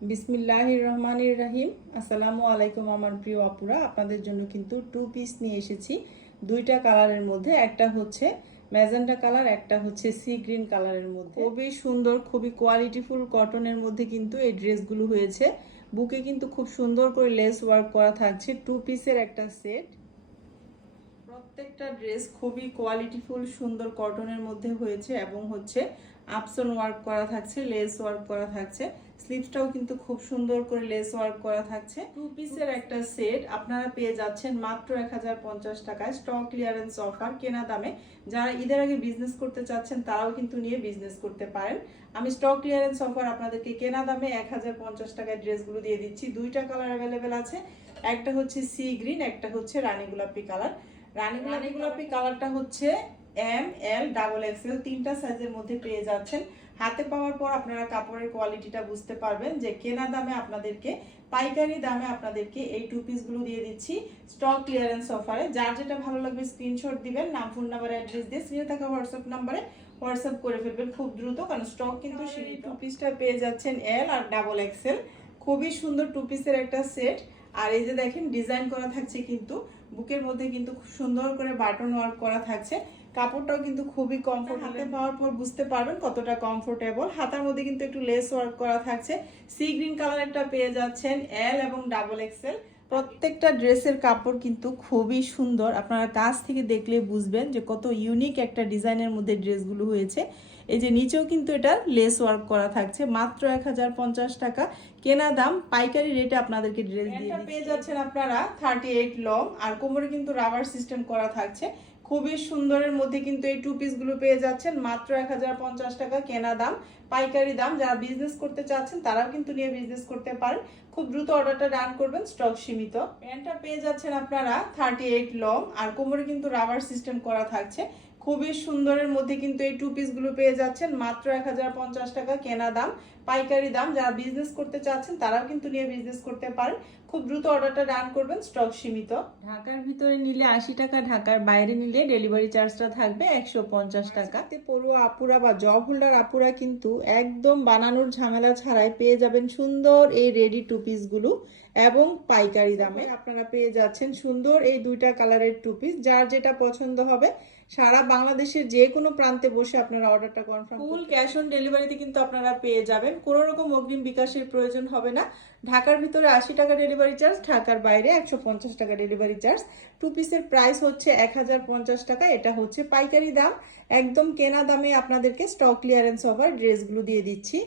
বিসমিল্লাহির রহমানির রহিম। আসসালামু আলাইকুম আমার প্রিয় আপুরা, আপনাদের জন্য কিন্তু টু পিস নিয়ে এসেছি দুইটা কালারের মধ্যে। একটা হচ্ছে ম্যাজেন্টা কালার, একটা হচ্ছে সি গ্রিন কালারের মধ্যে। খুবই সুন্দর, খুবই কোয়ালিটিফুল কটনের মধ্যে কিন্তু এই ড্রেসগুলো হয়েছে। বুকে কিন্তু খুব সুন্দর করে লেস ওয়ার্ক করা থাকছে। টু পিসের একটা সেট। প্রত্যেকটা ড্রেস খুবই কোয়ালিটিফুল সুন্দর কটনের মধ্যে হয়েছে এবং হচ্ছে আপসন ওয়ার্ক করা থাকছে, লেস ওয়ার্ক করা থাকছে। স্লিভসটাও কিন্তু খুব সুন্দর করে লেস ওয়ার্ক করা থাকছে। টু পিসের একটা সেট আপনারা পেয়ে যাচ্ছেন মাত্র 1050 টাকায়। স্টক ক্লিয়ারেন্স অফার, কেনা দামে। যারা ঈদের আগে বিজনেস করতে চাচ্ছেন তারাও কিন্তু নিয়ে বিজনেস করতে পারেন। আমি স্টক ক্লিয়ারেন্স অফার আপনাদেরকে কেনা দামে 1050 টাকায় ড্রেসগুলো দিয়ে দিচ্ছি। দুইটা কালার অ্যাভেলেবেল আছে, একটা হচ্ছে সি গ্রিন, একটা হচ্ছে রানী গোলাপি কালার। রানী গোলাপি কালারটা হচ্ছে এম এল ডাবল এক্সেল, তিনটা সাইজের মধ্যে পেয়ে যাচ্ছেন। হাতে পাওয়ার পর আপনারা কাপড়ের কোয়ালিটিটা বুঝতে পারবেন যে কেনা দামে আপনাদেরকে, পাইকারি দামে আপনাদেরকে এই টু পিসগুলো দিয়ে দিচ্ছি স্টক ক্লিয়ারেন্স অফারে। যার যেটা ভালো লাগবে স্ক্রিনশট দিবেন, নাম, ফোন নাম্বার, অ্যাড্রেস দিয়ে স্ক্রিনে থাকা হোয়াটসঅ্যাপ নাম্বারে হোয়াটসঅ্যাপ করে ফেলবেন খুব দ্রুত, কারণ স্টক কিন্তু সীমিত। টু পিসটা পেয়ে যাচ্ছেন এল আর ডাবল এক্সেল। খুবই সুন্দর টু পিসের একটা সেট। আর এই যে দেখেন ডিজাইন করা থাকছে কিন্তু বুকের মধ্যে কিন্তু খুব সুন্দর করে বাটন ওয়ার্ক করা থাকছে। কাপড়টাও কিন্তু খুবই কমফোর্টেবল, হাতে পাওয়ার পর বুঝতে পারবেন কতটা কমফোর্টেবল। হাতার মধ্যে কিন্তু একটু লেস ওয়ার্ক করা থাকছে। সি গ্রিন কালারেরটা পেয়ে যাচ্ছেন এল এবং ডাবল এক্সেল। প্রত্যেকটা ড্রেসের কাপড় কিন্তু খুবই সুন্দর, আপনারা কাছ থেকে দেখলে বুঝবেন যে কত ইউনিক একটা ডিজাইনের মধ্যে ড্রেসগুলো হয়েছে। এই যে নিচেও কিন্তু এটা লেস ওয়ার্ক করা থাকছে। মাত্র 1050 টাকা কেনা দাম, পাইকারি রেটে আপনাদেরকে ড্রেস দিয়ে পেয়ে যাচ্ছেন আপনারা 38 লং। আর কোমরে কিন্তু রাবার সিস্টেম করা থাকছে। খুবই সুন্দরের মধ্যে কিন্তু এই টু পিস গুলো পেয়ে যাচ্ছেন মাত্র 1050 টাকা কেনা দাম, পাইকারি দাম। যারা বিজনেস করতে চাচ্ছেন তারাও কিন্তু নিয়ে বিজনেস করতে পারেন। খুব দ্রুত অর্ডারটা ডান করবেন, স্টক সীমিত। প্যান্টটা পেয়ে যাচ্ছেন আপনারা 38 লং। আর কোমরে কিন্তু রাবার সিস্টেম করা থাকছে। খুবই সুন্দরের মধ্যে কিন্তু এই টু পিস গুলো পেয়ে যাচ্ছেন মাত্র 1050 টাকা কেনা দাম, পাইকারি দাম। যারা বিজনেস করতে চাচ্ছেন তারাও কিন্তু নিয়ে বিজনেস করতে পারেন। খুব দ্রুত অর্ডারটা ডান করবেন, স্টক সীমিত। ঢাকার ভিতরে নিলে 80 টাকা, ঢাকার বাইরে নিলে ডেলিভারি চার্জটা থাকবে 150 টাকা। পড়ুয়া আপুরা বা জব হোল্ডার আপুরা কিন্তু একদম বানানোর ঝামেলা ছাড়াই পেয়ে যাবেন সুন্দর এই রেডি টু পিস গুলো এবং পাইকারি দামে আপনারা পেয়ে যাচ্ছেন সুন্দর এই দুইটা কালারের টু পিস। যার যেটা পছন্দ হবে সারা বাংলাদেশের যে কোনো প্রান্তে বসে আপনারা অর্ডারটা কনফার্ম, ফুল ক্যাশ অন ডেলিভারিতে কিন্তু আপনারা পেয়ে যাবেন। কোনো রকম অগ্রিম বিকাশের প্রয়োজন হবে না। ঢাকার ভিতরে 80 টাকা ডেলিভারি চার্জ, ঢাকার বাইরে 150 টাকা ডেলিভারি চার্জ। টু পিসের প্রাইস হচ্ছে 1050 টাকা। এটা হচ্ছে পাইকারি দাম, একদম কেনা দামে আপনাদেরকে স্টক ক্লিয়ারেন্স অফার ড্রেসগুলো দিয়ে দিচ্ছি।